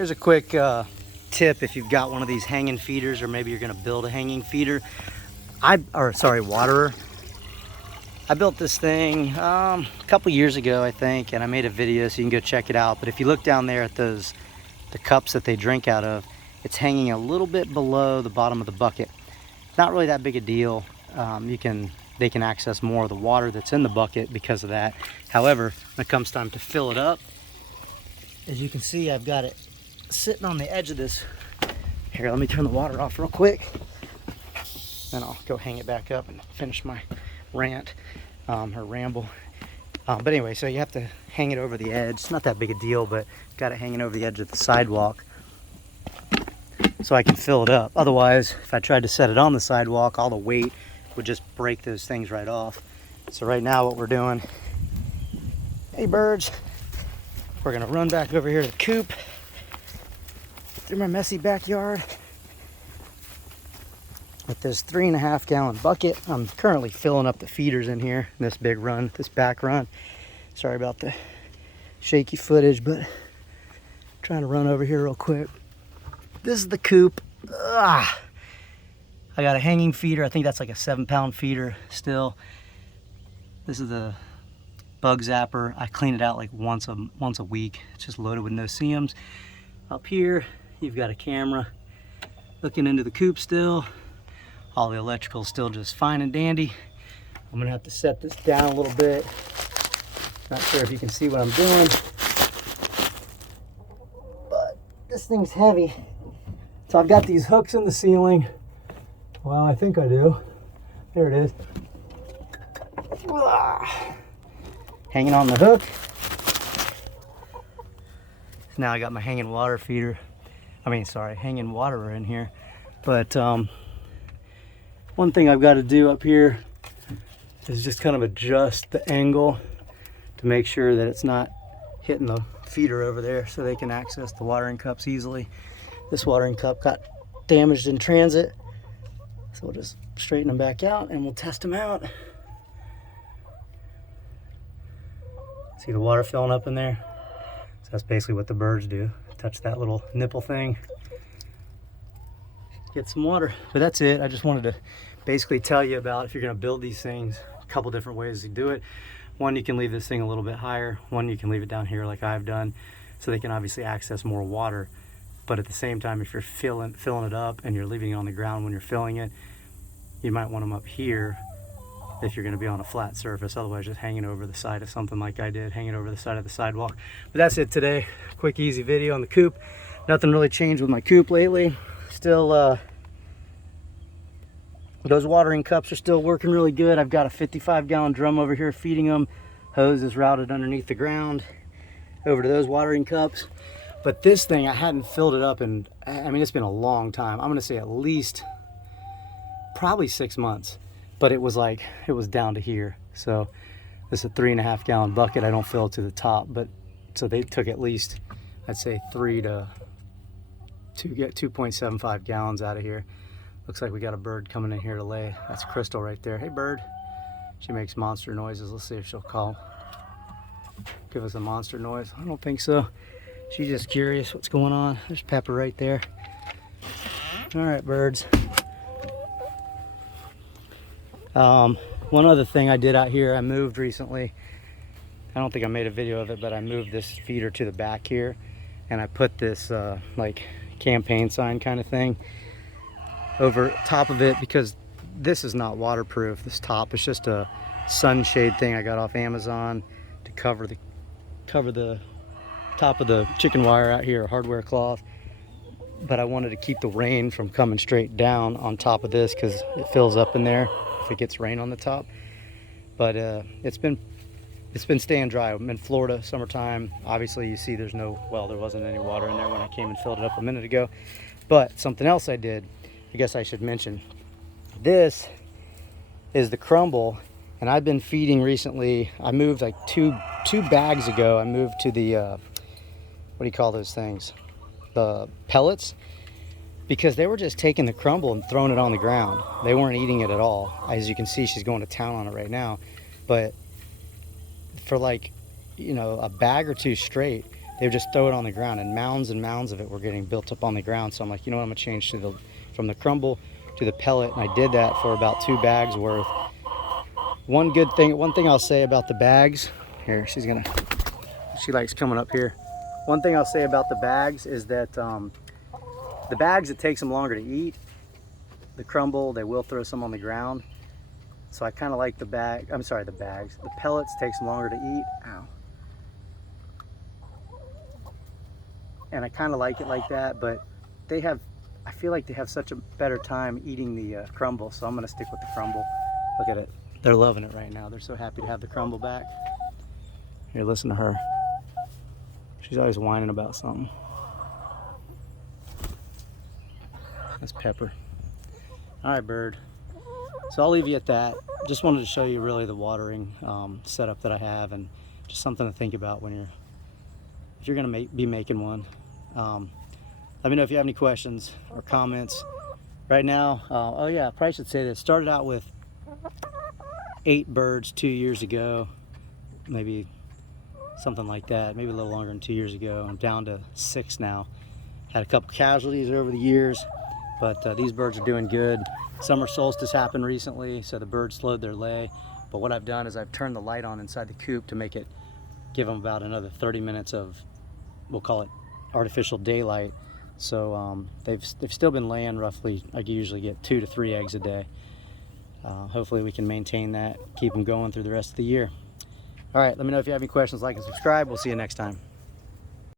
Here's a quick tip if you've got one of these hanging feeders, or maybe you're gonna build a hanging feeder. Waterer. I built this thing a couple years ago, I think, and I made a video so you can go check it out. But if you look down there at the cups that they drink out of, it's hanging a little bit below the bottom of the bucket. Not really that big a deal. They can access more of the water that's in the bucket because of that. However, when it comes time to fill it up, as you can see, I've got it sitting on the edge of this. Here, let me turn the water off real quick. Then I'll go hang it back up and finish my rant or ramble. But anyway, so you have to hang it over the edge. It's not that big a deal, but got it hanging over the edge of the sidewalk so I can fill it up. Otherwise, if I tried to set it on the sidewalk, all the weight would just break those things right off. So right now what we're doing, hey birds, we're gonna run back over here to the coop through my messy backyard with this 3.5 gallon bucket. I'm currently filling up the feeders in here, this big run, this back run. Sorry about the shaky footage, but I'm trying to run over here real quick. This is the coop. I got a hanging feeder. I think that's like a 7-pound feeder still. This is the bug zapper. I clean it out like once a week. It's just loaded with no-see-ums. Up here, you've got a camera looking into the coop still. All the electrical's still just fine and dandy. I'm gonna have to set this down a little bit. Not sure if you can see what I'm doing, but this thing's heavy. So I've got these hooks in the ceiling. Well, I think I do. There it is. Hanging on the hook. Now I got my hanging water feeder. Hanging waterer in here. But one thing I've got to do up here is just kind of adjust the angle to make sure that it's not hitting the feeder over there so they can access the watering cups easily. This watering cup got damaged in transit, so we'll just straighten them back out and we'll test them out. See the water filling up in there? So that's basically what the birds do. Touch that little nipple thing, get some water. But that's it. I just wanted to basically tell you about, if you're going to build these things, a couple different ways to do it. One, you can leave this thing a little bit higher. One, you can leave it down here like I've done, so they can obviously access more water. But at the same time, if you're filling it up and you're leaving it on the ground when you're filling it, you might want them up here if you're going to be on a flat surface. Otherwise, just hanging over the side of something like I did, hanging over the side of the sidewalk. But that's it today. Quick, easy video on the coop. Nothing really changed with my coop lately. Still, those watering cups are still working really good. I've got a 55-gallon drum over here feeding them. Hose is routed underneath the ground over to those watering cups. But this thing, I hadn't filled it up, and I mean, it's been a long time. I'm gonna say at least probably 6 months, but it was down to here. So this is a 3.5 gallon bucket. I don't fill it to the top, but so they took at least, I'd say 2.75 gallons out of here. Looks like we got a bird coming in here to lay. That's Crystal right there. Hey bird. She makes monster noises. Let's see if she'll give us a monster noise. I don't think so. She's just curious what's going on. There's Pepper right there. All right, birds. One other thing I did out here, I moved recently. I don't think I made a video of it, but I moved this feeder to the back here, and I put this like campaign sign kind of thing over top of it, because this is not waterproof. This top is just a sunshade thing I got off Amazon to cover the top of the chicken wire out here, hardware cloth. But I wanted to keep the rain from coming straight down on top of this, because it fills up in there if it gets rain on the top. But it's been staying dry. I'm in Florida, summertime. Obviously you see there wasn't any water in there when I came and filled it up a minute ago. But something else I did, I guess I should mention, this is the crumble, and I've been feeding recently. I moved like two bags ago. I moved to the what do you call those things, the pellets, because they were just taking the crumble and throwing it on the ground. They weren't eating it at all. As you can see, she's going to town on it right now. But for like, a bag or two straight, they would just throw it on the ground, and mounds of it were getting built up on the ground. So I'm like, you know what, I'm gonna change from the crumble to the pellet, and I did that for about 2 bags worth. One thing I'll say about the bags, here, she likes coming up here. One thing I'll say about the bags is that the bags, it takes them longer to eat. The crumble, they will throw some on the ground. So I kind of like the bags. The pellets takes them longer to eat. Ow. And I kind of like it like that, but I feel like they have such a better time eating the crumble, so I'm gonna stick with the crumble. Look at it. They're loving it right now. They're so happy to have the crumble back. Here, listen to her. She's always whining about something. That's Pepper. All right, bird. So I'll leave you at that. Just wanted to show you really the watering setup that I have, and just something to think about if you're gonna be making one. Let me know if you have any questions or comments. Right now, oh yeah, I probably should say this. Started out with 8 birds 2 years ago, maybe something like that, maybe a little longer than 2 years ago. I'm down to 6 now. Had a couple casualties over the years, but these birds are doing good. Summer solstice happened recently, so the birds slowed their lay. But what I've done is I've turned the light on inside the coop to give them about another 30 minutes of, we'll call it artificial daylight. So they've still been laying roughly, I usually get 2 to 3 eggs a day. Hopefully we can maintain that, keep them going through the rest of the year. All right, let me know if you have any questions, like and subscribe. We'll see you next time.